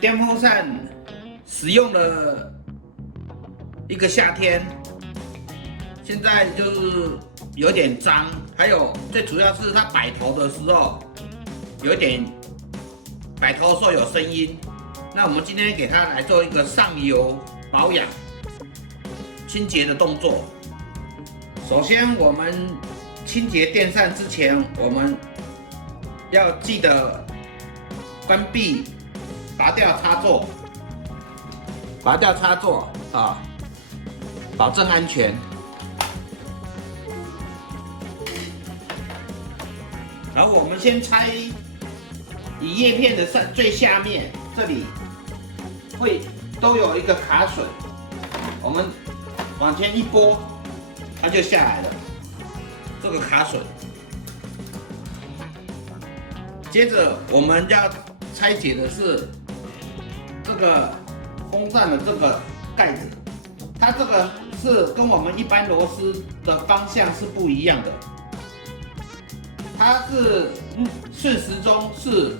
电风扇使用了一个夏天，现在就是有点脏，还有最主要是它摆头的时候有一点摆头的时候有声音。那我们今天给它来做一个上油保养清洁的动作。首先，我们清洁电扇之前，我们要记得关闭、拔掉插座，啊，保证安全。然后我们先拆以叶片的最下面这里都有一个卡榫，我们往前一拨，它就下来了。这个卡榫。接着我们要拆解的是这个风扇的这个盖子，它这个是跟我们一般螺丝的方向是不一样的，它是顺时钟是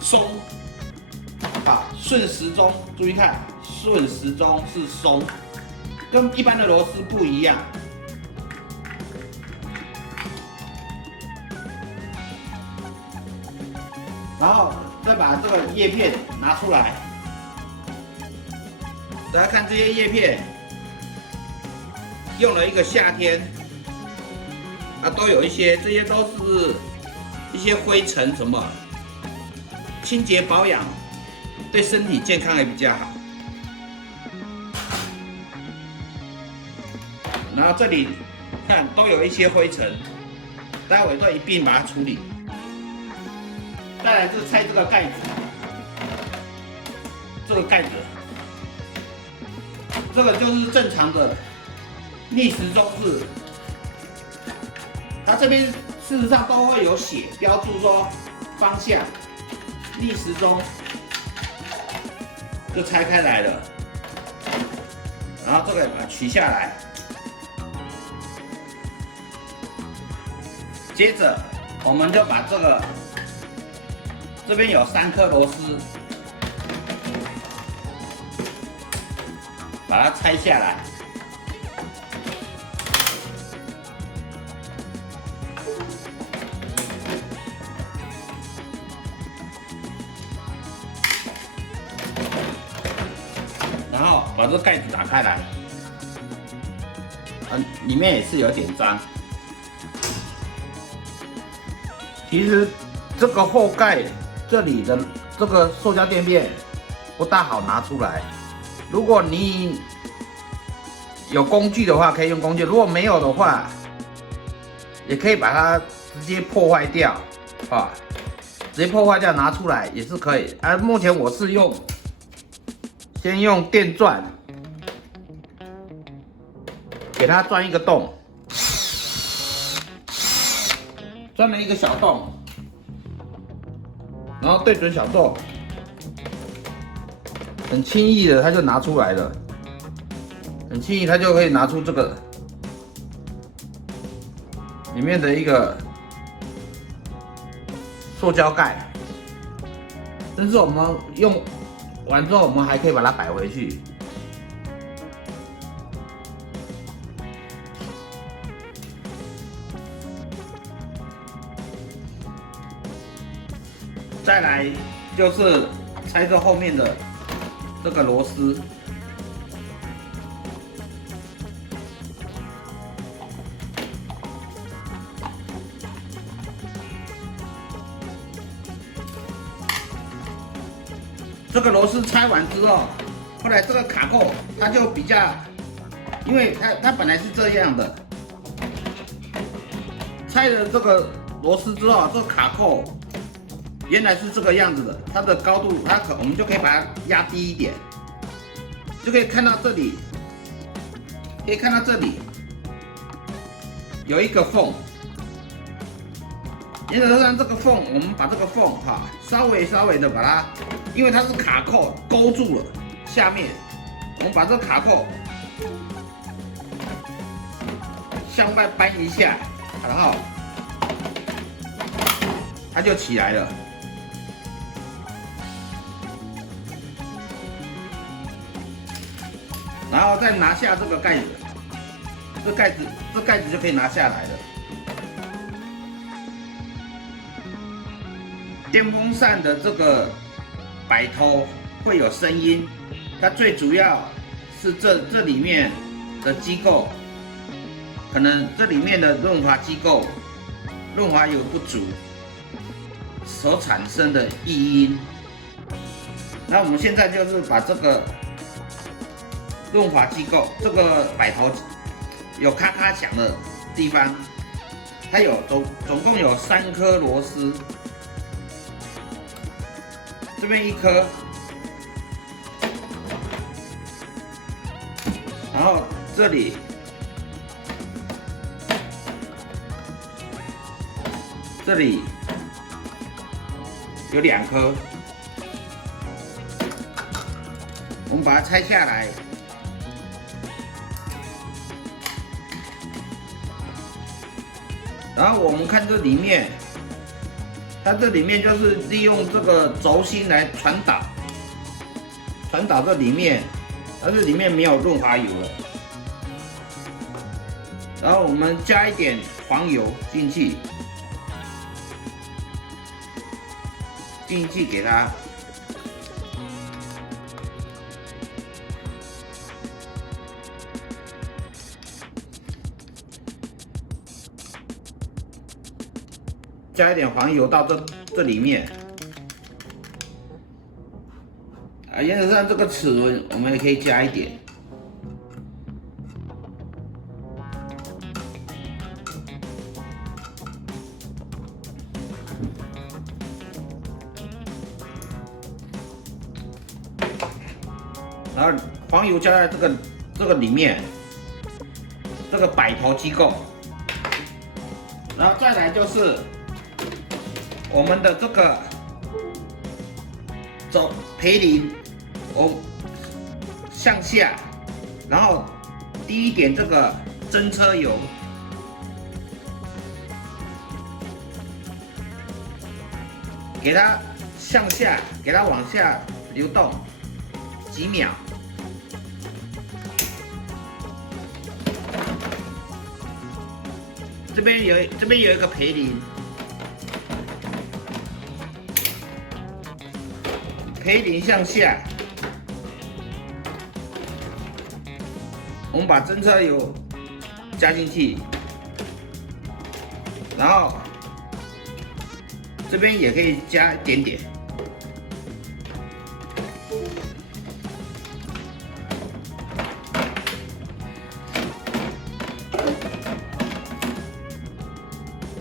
松，啊，顺时钟，注意看，顺时钟是松，跟一般的螺丝不一样。然后再把这个叶片拿出来，大家看这些叶片，用了一个夏天，都有一些，这些都是一些灰尘什么，清洁保养对身体健康也比较好。然后这里看都有一些灰尘，待会都一并把它处理。再来是拆这个盖子，这个就是正常的逆时钟式，它这边事实上都会有写标注说方向，逆时钟就拆开来了，然后这个把它取下来，接着我们就把这边有3颗螺丝，把它拆下来。然后把这盖子打开来，里面也是有点脏。其实这个后盖这里的这个塑胶垫片不大好拿出来，如果你有工具的话，可以用工具；如果没有的话，也可以把它直接破坏掉，啊，直接破坏掉拿出来也是可以。目前我是先用电钻给它钻一个洞，钻了一个小洞。然后对准小洞，很轻易的它就拿出来了，很轻易它就可以拿出这个里面的一个塑胶盖。但是我们用完之后，我们还可以把它摆回去。再来就是拆这后面的这个螺丝，这个螺丝拆完之后，后来这个卡扣它就比较，因为它本来是这样的，拆了这个螺丝之后，这个卡扣原来是这个样子的，它的高度，我们就可以把它压低一点，就可以看到这里，有一个缝，原则上这个缝，我们把这个缝稍微的把它，因为它是卡扣勾住了下面，我们把这个卡扣向外扳一下，然后它就起来了。然后再拿下这个盖子，这盖子就可以拿下来了。电风扇的这个摆头会有声音，它最主要是这里面的机构，可能这里面的润滑机构润滑油不足所产生的异音。那我们现在就是把这个润滑机构，这个摆头有咔咔响的地方，它有总共有3颗螺丝，这边1颗，然后这里有2颗，我们把它拆下来。然后我们看这里面，它这里面就是利用这个轴心来传导这里面，但是里面没有润滑油了。然后我们加一点黄油进去，给它。加一点黄油到这里面，原则上这个齿轮我们也可以加一点。然后黄油加在这个里面，这个摆头机构，然后再来就是我们的这个培林，向下，然后滴一点这个真车油，给它向下，给它往下流动几秒。这边有一个培林，培林向下，我们把真车油加进去，然后这边也可以加一点点。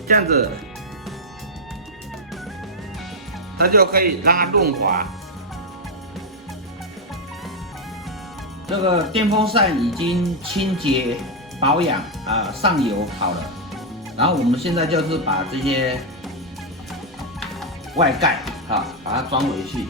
这样子，它就可以让它润滑。这个电风扇已经清洁保养上油好了，然后我们现在就是把这些外盖把它装回去。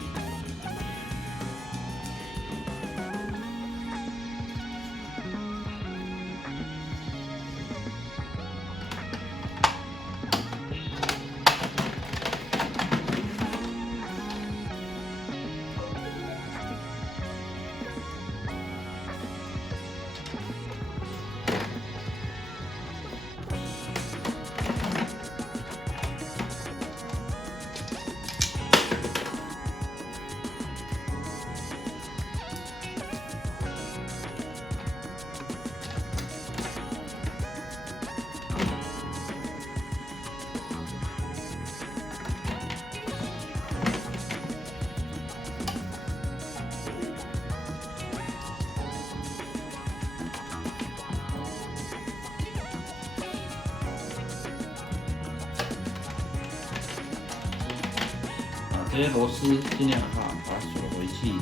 这些螺丝尽量把它锁回去。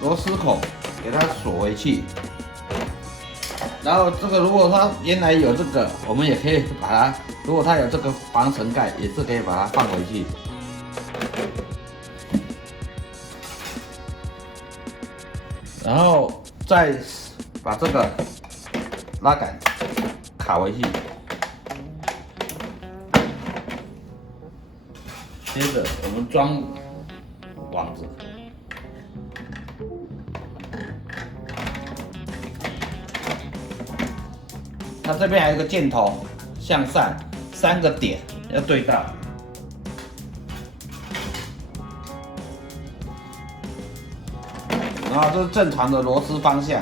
螺丝孔给它锁回去。然后这个如果它原来有这个，我们也可以把它，如果它有这个防尘盖，也是可以把它放回去。然后再把这个拉杆卡回去。接着我们装网子，它这边还有一个箭头向上，3个点要对到。然后这是正常的螺丝方向。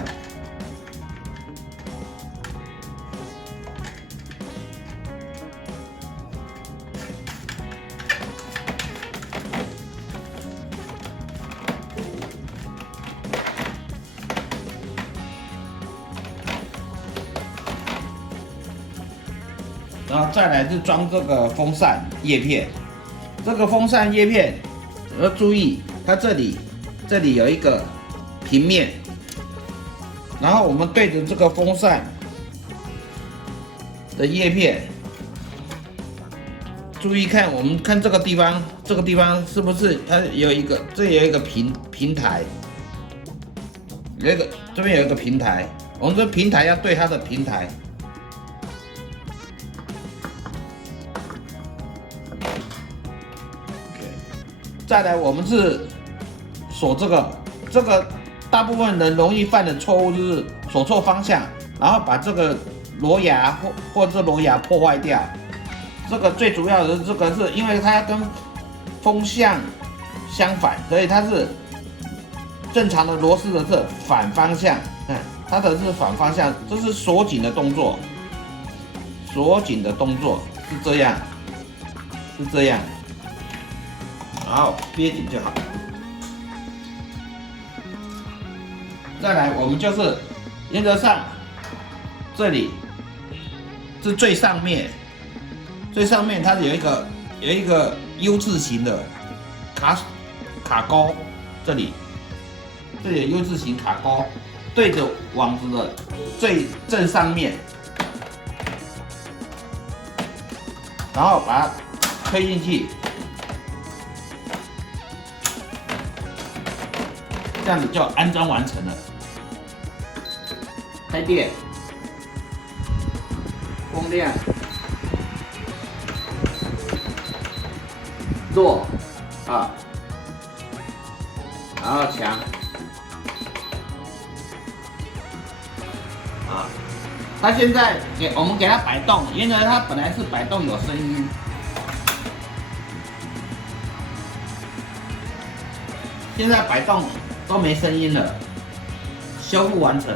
然后再来是装这个风扇叶片，这个风扇叶片要注意，它这里有一个平面，然后我们对着这个风扇的叶片，注意看，我们看这个地方是不是它有一个，这有一个平台，这边有一个平台，我们这平台要对它的平台。再来，我们是锁这个大部分人容易犯的错误就是锁错方向，然后把这个螺牙或者螺牙破坏掉。这个最主要的这个是因为它跟风向相反，所以它是正常的螺丝的是反方向，它的是反方向，这是锁紧的动作，锁紧的动作是这样，然后憋紧就好。再来，我们就是原则上这里是最上面它有一个 U 字形的卡钩，这里有 U 字形卡钩，对着网子的最正上面，然后把它推进去。这样子就安装完成了。开电，风量，弱啊，然后强啊。它现在我们给它摆动，原来它本来是摆动有声音。现在摆动都没声音了，修复完成。